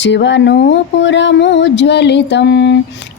శివనూపురముజ్వలితం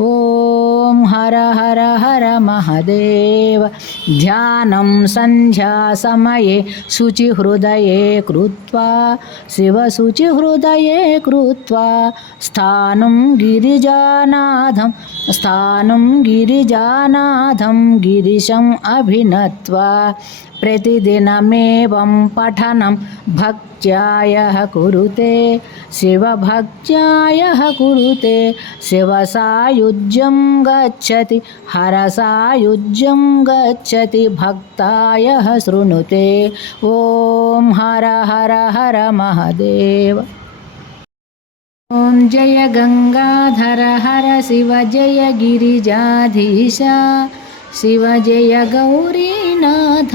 ॐ हर हर हर महदेव ध्यानं सन्ध्यासमये शुचिहृदये कृत्वा शिवशुचिहृदये कृत्वा स्थानं गिरिजानाथं स्थानं गिरिजानाथं गिरिशम् अभिनत्वा प्रतिदिनमेवं पठनं भक् शिवभक्त्यायः कुरुते शिवभक्त्यायः कुरुते शिवसायुज्यं गच्छति हरसायुज्यं गच्छति भक्तायः शृणुते ॐ हर हर हर महदेव ॐ जय गङ्गाधर हर शिव जय गिरिजाधीश शिव जय गौरीनाथ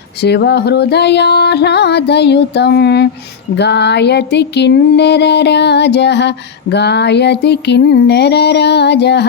शिवहृदयाह्लादयुतं गायति किन्नरराजः गायति किन्नरराजः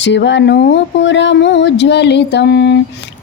శివనూపురముజ్వలితం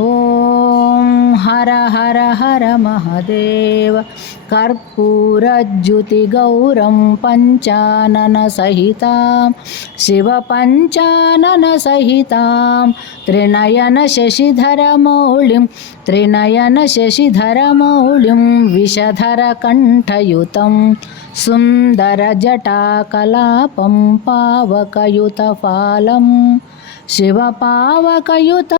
ॐ हर हर हर महदेव कर्पूरज्युतिगौरं पञ्चानन शिवपञ्चाननसहितां त्रिनयन शशिधर त्रिनयन मौलिं विषधरकण्ठयुतं सुन्दरजटाकलापं पावकयुत फालं शिवपावकयुत